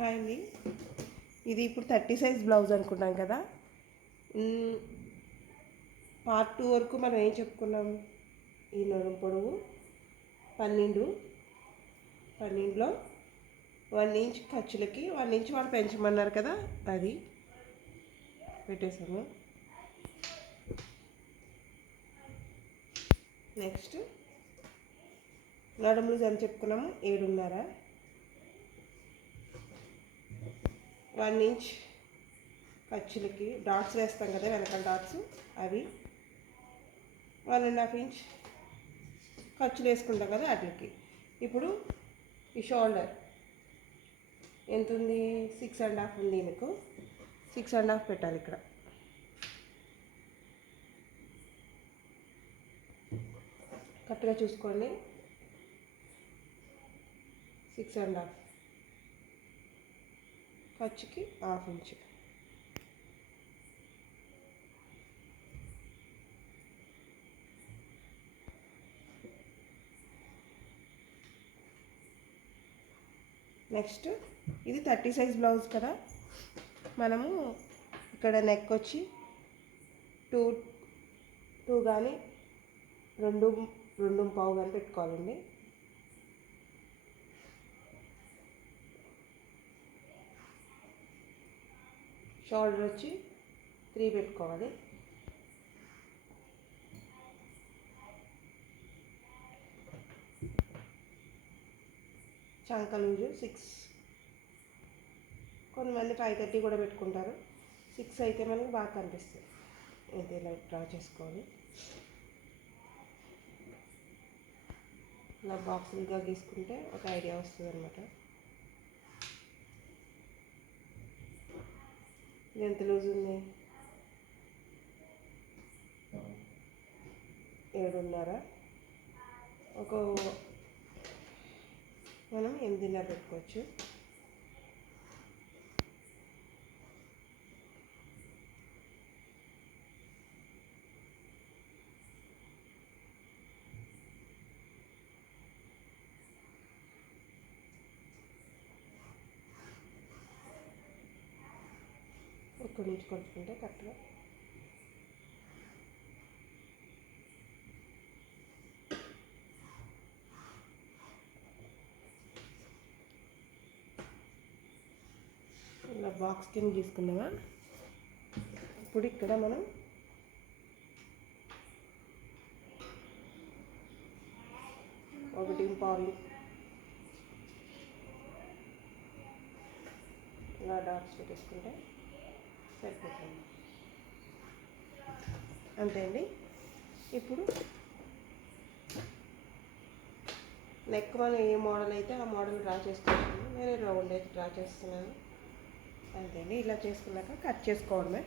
Hi అండి. ఇది ఇప్పుడు థర్టీ సైజ్ బ్లౌజ్ అనుకున్నాం కదా. పార్ట్ టూ వరకు మనం ఏం చెప్పుకున్నాం? ఈ నడుం పొడవు పన్నెండు. పన్నెండులో వన్ ఇంచ్ ఖర్చులకి వన్ ఇంచ్ వాళ్ళు పెంచమన్నారు కదా అది పెట్టేసాము నెక్స్ట్ నడుములు అని చెప్పుకున్నాము ఏడున్నర. వన్ ఇంచ్ ఖర్చులకి డాట్స్ వేస్తాం కదా వెనకాల డాట్స్ అవి. వన్ అండ్ హాఫ్ ఇంచ్ ఖర్చులు వేసుకుంటాం కదా వాటికి. ఇప్పుడు ఈ షోల్డర్. ఎంత ఉంది? సిక్స్ అండ్ హాఫ్ ఉంది మీకు. సిక్స్ అండ్ హాఫ్ పెట్టాలి ఇక్కడ. కరెక్ట్గా చూసుకోండి. Six and half. ఖర్చుకి హాఫ్ ఇంచ్. నెక్స్ట్ ఇది థర్టీ సైజ్ బ్లౌజ్ కదా. మనము ఇక్కడ నెక్ వచ్చి టూ టూ కానీ రెండు రెండు పావు కానీ పెట్టుకోవాలండి. షోల్డర్ వచ్చి త్రీ పెట్టుకోవాలి. చంక లూజు సిక్స్ కొంతమంది ఫైవ్ థర్టీ కూడా పెట్టుకుంటారు. సిక్స్ అయితే మనకు బాగా కనిపిస్తుంది. ఇది ఇలా డ్రా చేసుకోవాలి. ఇలా బాక్సులుగా గీసుకుంటే ఒక ఐడియా వస్తుంది అనమాట ఎంత లూజ్ ఉంది? ఏడున్నర? ఒక మనం ఎనిమిదిన్నర పెట్టుకోవచ్చు. ఇక్కడ నుంచి కొలుచుకుంటే కరెక్ట్గా. ఇలా బాక్స్ కింద తీసుకున్నామా ఇప్పుడు ఇక్కడ మనం ఒకటి పాలు. ఇలా డాట్స్ పెట్టేసుకుంటే సరిపోతుంది అంతే అండి. ఇప్పుడు నెక్ మనం ఏ మోడల్ అయితే ఆ మోడల్ డ్రా చేసుకోవచ్చు నేను రౌండ్ అయితే డ్రా చేస్తున్నాను. అంతే అండి. ఇలా చేసుకున్నాక కట్ చేసుకోవడమే.